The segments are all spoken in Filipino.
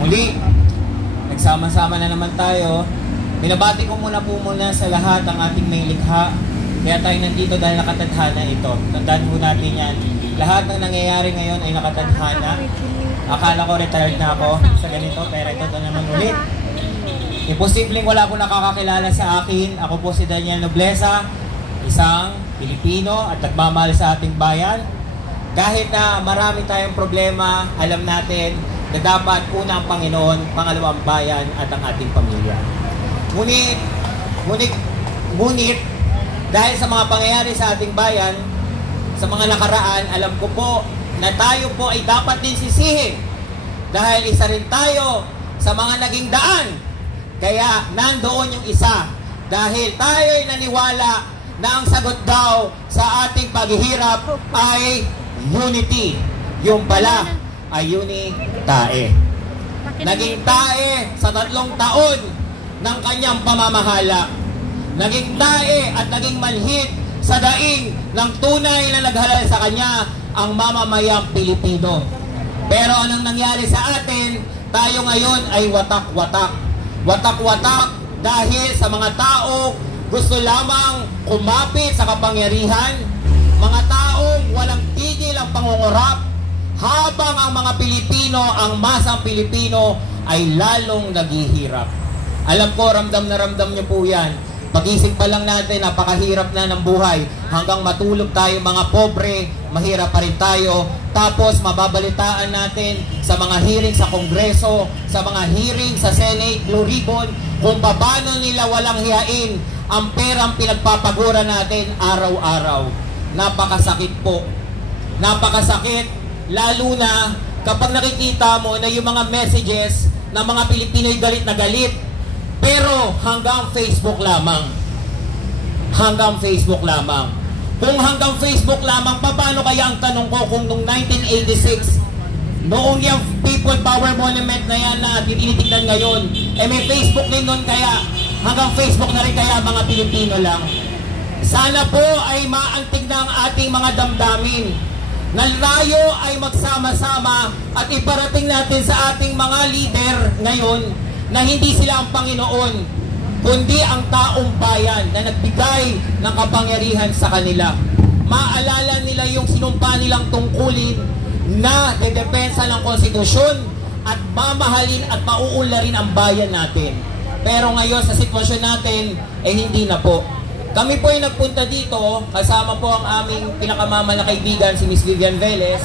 Muli, nagsama-sama na naman tayo. Binabati ko muna sa lahat ang ating may likha. Kaya tayo nandito dahil nakatadhana ito. Tandaan po natin yan. Lahat ng nangyayari ngayon ay nakatadhana. Akala ko retired na ako sa ganito, pero ito naman ulit. Imposibleng wala akong nakakakilala sa akin. Ako po si Daniel Nobleza, isang Pilipino at nagmamahal sa ating bayan. Kahit na marami tayong problema, alam natin na dapat una ang Panginoon, pangalawa ang bayan at ang ating pamilya. Ngunit, dahil sa mga pangyayari sa ating bayan, sa mga nakaraan, alam ko po na tayo po ay dapat din sisihin. Dahil isa rin tayo sa mga naging daan. Kaya nandoon yung isa. Dahil tayo ay naniwala na ang sagot daw sa ating paghihirap ay unity. Yung pala ay unitae. Naging tae sa 3 taon ng kanyang pamamahala. Naging tae at naging manhid sa daing ng tunay na naghalal sa kanya ang mamamayang Pilipino. Pero anong nangyari sa atin? Tayo ngayon ay watak-watak. Watak-watak dahil sa mga tao gusto lamang kumapit sa kapangyarihan, mga taong walang tigil ang pangungurap, habang ang mga Pilipino, ang masang Pilipino ay lalong naghihirap. Alam ko, ramdam na ramdam niyo po yan. Pag-isip pa lang natin, napakahirap na ng buhay. Hanggang matulog tayo mga pobre, mahirap pa rin tayo. Tapos mababalitaan natin sa mga hearing sa Kongreso, sa mga hearing sa Senate, Blue Ribbon, kung paano nila walang hiyain ang perang pinagpapagura natin araw-araw. Napakasakit po. Napakasakit, lalo na kapag nakikita mo na yung mga messages na mga Pilipino'y galit na galit. Pero hanggang Facebook lamang. Hanggang Facebook lamang. Kung hanggang Facebook lamang, paano kaya ang tanong ko kung noong 1986, noong yung People Power Monument na yan na tinitignan ngayon, may Facebook din noon, kaya hanggang Facebook na rin kaya mga Pilipino lang. Sana po ay maantig na ang ating mga damdamin. Na tayo ay magsama-sama at iparating natin sa ating mga leader ngayon na hindi sila ang Panginoon, kundi ang taong bayan na nagbigay ng kapangyarihan sa kanila. Maalala nila yung sinumpa nilang tungkulin na dedepensa ng konstitusyon at mamahalin at mauunlarin ang bayan natin. Pero ngayon sa sitwasyon natin, hindi na po. Kami po ay nagpunta dito, kasama po ang aming pinakamama na kaibigan, si Miss Vivian Velez,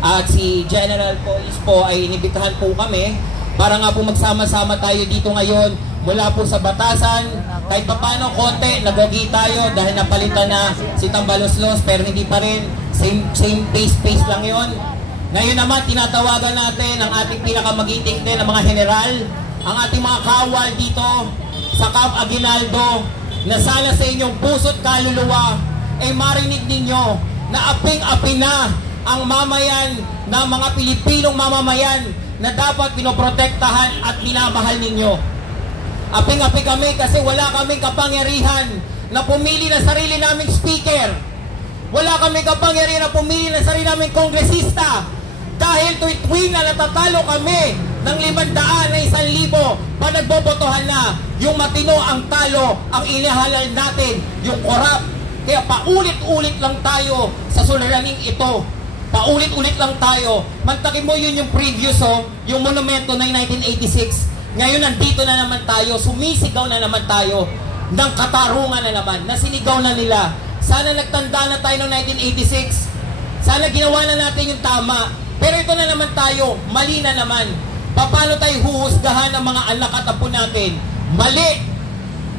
at si General Police po ay inibitahan po kami para nga po magsama-sama tayo dito ngayon mula po sa Batasan. Kahit papano konti, nagwagi tayo dahil napalitan na si Tambaloslos, pero hindi pa rin, same pace lang yon. Ngayon naman, tinatawagan natin ang ating pinakamagiting din ng mga general, ang ating mga kawal dito sa Camp Aguinaldo, na sana sa inyong puso't kaluluwa ay marinig ninyo na aping-api na ang mamayan na mga Pilipinong mamamayan na dapat pinoprotektahan at minamahal ninyo. Aping-api kami kasi wala kaming kapangyarihan na pumili ng sarili naming speaker. Wala kaming kapangyarihan na pumili ng sarili naming kongresista. Dahil tuwing na natatalo kami ng 500 na 1,000, pa nagbobotohan na, yung matino ang talo, ang inihalal natin, yung korap. Kaya paulit-ulit lang tayo sa suliraning ito. Paulit-ulit lang tayo. Mantakin mo yun yung previous, yung monumento ng 1986. Ngayon nandito na naman tayo, sumisigaw na naman tayo ng katarungan na naman, nasinigaw na nila. Sana nagtanda na tayo ng 1986. Sana ginawa na natin yung tama. Pero ito na naman tayo, mali na naman. Paano tayo huhusgahan ng mga anak at apo natin? Mali!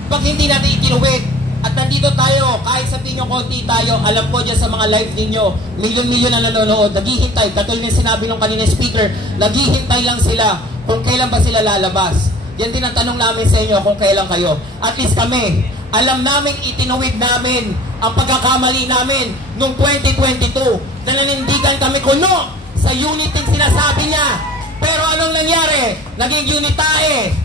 Pag hindi natin ikinuwid. At nandito tayo, kahit sabihin nyo konti tayo, alam ko dyan sa mga live ninyo, milyon-milyon na nanonood, naghihintay, katulad ng sinabi ng kanina speaker, naghihintay lang sila kung kailan ba sila lalabas. Yan din ang tanong namin sa inyo kung kailan kayo. At least kami, alam namin, itinuwid namin ang pagkakamali namin noong 2022 na nanindigan kami kuno sa unity sinasabi niya. Pero anong nangyari? Naging unitae.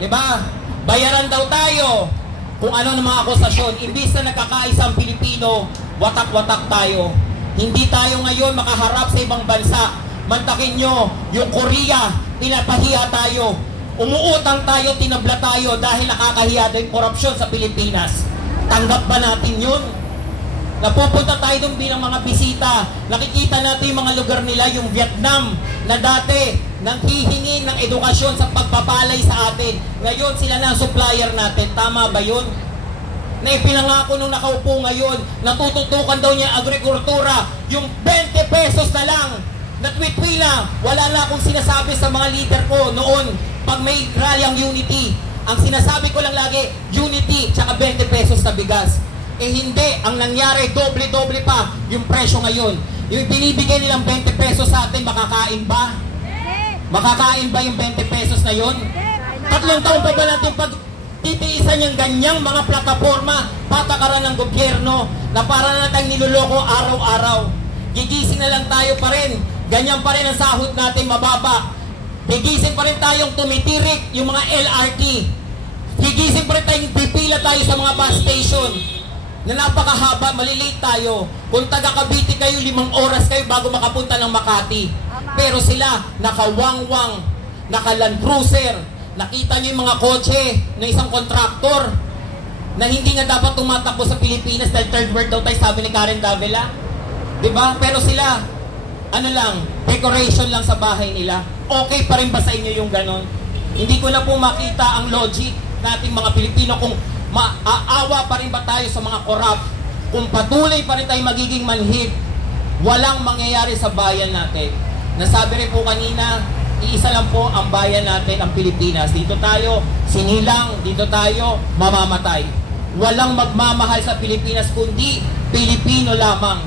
Diba? Bayaran daw tayo kung ano ng mga akusasyon. Imbis na nagkakaisang Pilipino, watak-watak tayo. Hindi tayo ngayon makaharap sa ibang bansa. Mantakin nyo, yung Korea, pinapahiya tayo. Umuutang tayo, tinabla tayo dahil nakakahiya din korupsyon sa Pilipinas. Tanggap ba natin yun? Napupunta tayo doon bilang mga bisita. Nakikita natin yung mga lugar nila, yung Vietnam, na dati nanghihingi ng edukasyon sa pagpapalay sa atin. Ngayon sila na ang supplier natin. Tama ba yun? Na ipinangako nung nakaupo ngayon, natututukan daw niya agrikultura, yung 20 pesos na lang. Natwitwila, wala na akong sinasabi sa mga leader ko noon pag may rally ang Unity. Ang sinasabi ko lang lagi, Unity, tsaka 20 pesos na bigas. Eh hindi, ang nangyari, doble-doble pa yung presyo ngayon. Yung binibigay nilang 20 pesos sa atin, makakain ba? Makakain ba yung 20 pesos na yun? 3 taon pa ba natin pag titiisan yung ganyang mga plataforma, patakaran ng gobyerno, na para na tayong niloloko araw-araw? Gigising na lang tayo pa rin. Ganyan pa rin ang sahod natin, mababa. Gigising pa rin tayong tumitirik yung mga LRT. Gigising pa rin tayong pipila tayo sa mga bus station na napakahaba, malilate tayo. Kung taga Cavite kayo, 5 oras kayo bago makapunta ng Makati. Pero sila, nakawangwang, naka-Land Cruiser. Nakita nyo yung mga kotse ng isang kontraktor na hindi nga dapat tumatakbo sa Pilipinas dahil third world daw tayo, sabi ni Karen Davila. Diba? Pero sila, ano lang, decoration lang sa bahay nila. Okay pa rin ba sa inyo yung ganon? Hindi ko na po makita ang logic nating mga Pilipino kung maaawa pa rin ba tayo sa mga korap, kung patuloy pa rin tayo magiging manhid, walang mangyayari sa bayan natin. Nasabi rin po kanina, iisa lang po ang bayan natin, ang Pilipinas. Dito tayo sinilang, dito tayo mamamatay. Walang magmamahal sa Pilipinas kundi Pilipino lamang.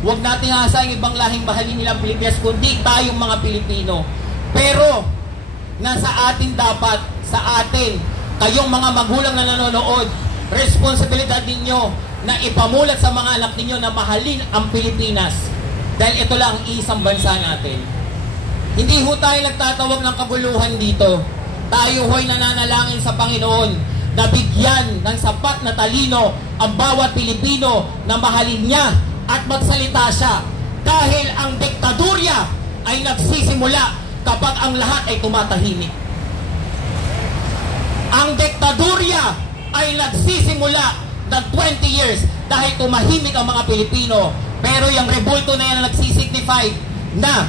Huwag natin asahin ibang lahing mahalin nilang Pilipinas kundi tayong mga Pilipino. Pero nasa atin dapat, sa atin, kayong mga magulang na nanonood, responsibilidad ninyo na ipamulat sa mga anak ninyo na mahalin ang Pilipinas. Dahil ito lang isang bansa natin. Hindi ho tayo nagtatawag ng kaguluhan dito. Tayo ho'y nananalangin sa Panginoon na bigyan ng sapat na talino ang bawat Pilipino na mahalin niya at magsalita siya. Dahil ang diktadurya ay nagsisimula kapag ang lahat ay tumatahimik. Ang diktadurya ay nagsisimula ng 20 years dahil tumahimik ang mga Pilipino. Pero yung rebulto na yan nagsisignify na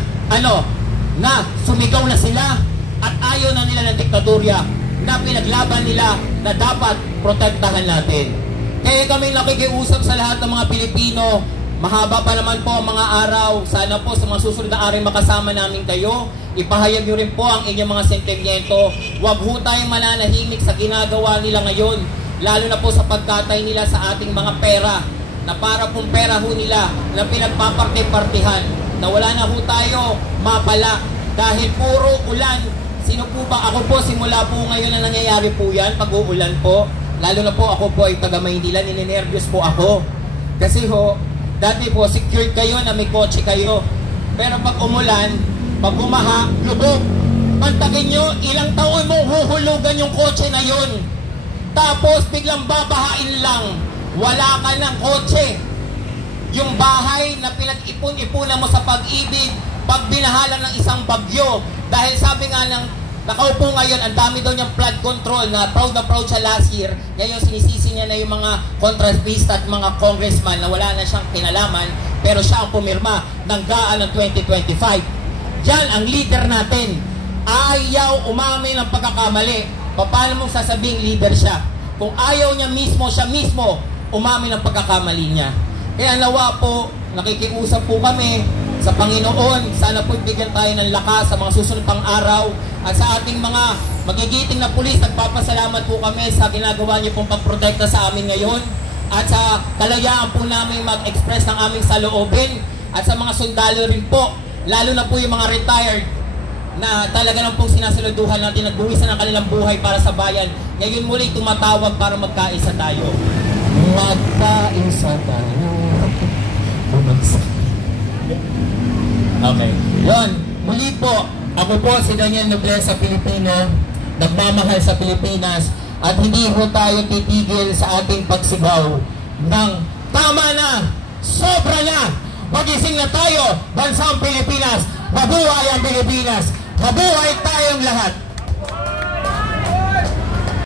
na sumigaw na sila at ayaw na nila ng diktadurya na pinaglaban nila na dapat protektahan natin. Kaya kami nakikiusap sa lahat ng mga Pilipino. Mahaba pa naman po ang mga araw. Sana po sa mga susunod na araw makasama namin kayo. Ipahayag nyo rin po ang inyong mga sentimiento. Huwag ho tayong mananahimik sa ginagawa nila ngayon. Lalo na po sa pagkatay nila sa ating mga pera. Na para pong pera ho nila na pinagpaparte-partihan. Na wala na ho tayo mapala. Dahil puro ulan. Sino po ba? Ako po simula po ngayon na nangyayari po yan. Pag-uulan po. Lalo na po ako po ay taga Maynila. Ninenervyos po ako. Kasi ho, dati po, secured kayo na may kotse kayo. Pero pag umulan, pag bumaha, lubog. Pantakin nyo, ilang taon mo huhulugan yung kotse na yun. Tapos, biglang babahain lang. Wala ka ng kotse. Yung bahay na pinag-ipon-ipunan mo sa pag-ibig, pag binahala ng isang bagyo. Dahil sabi nga ng nakaupo ngayon, ang dami daw niyang flood control na proud siya last year. Ngayon sinisisi niya na yung mga contrabista at mga congressman na wala na siyang kinalaman, pero siya ang pumirma ng GAA ng 2025. Diyan ang leader natin. Ayaw umamin ng pagkakamali. Paano mong sasabing leader siya? Kung ayaw niya mismo, siya mismo umamin ng pagkakamali niya. Kaya nawa po, nakikiusap po kami sa Panginoon, sana po bigyan tayo ng lakas sa mga susunod pang araw. At sa ating mga magigiting na pulis, nagpapasalamat po kami sa ginagawa niyo pong pagprotekta sa amin ngayon. At sa kalayaan po namin mag-express ng aming saloobin. At sa mga sundalo rin po, lalo na po yung mga retired, na talaga lang pong sinasaluduhan natin, nagbuwisan ng kanilang buhay para sa bayan. Ngayon muli tumatawag para magkaisa tayo. Magkaisa tayo. Okay. Yun. Muli po, ako po si Daniel Nobleza Pilipino, nagmamahal sa Pilipinas, at hindi ho tayo titigil sa ating pagsigaw ng tama na, sobra na, magising na tayo, bansang Pilipinas, mabuhay ang Pilipinas. Mabuhay tayong lahat!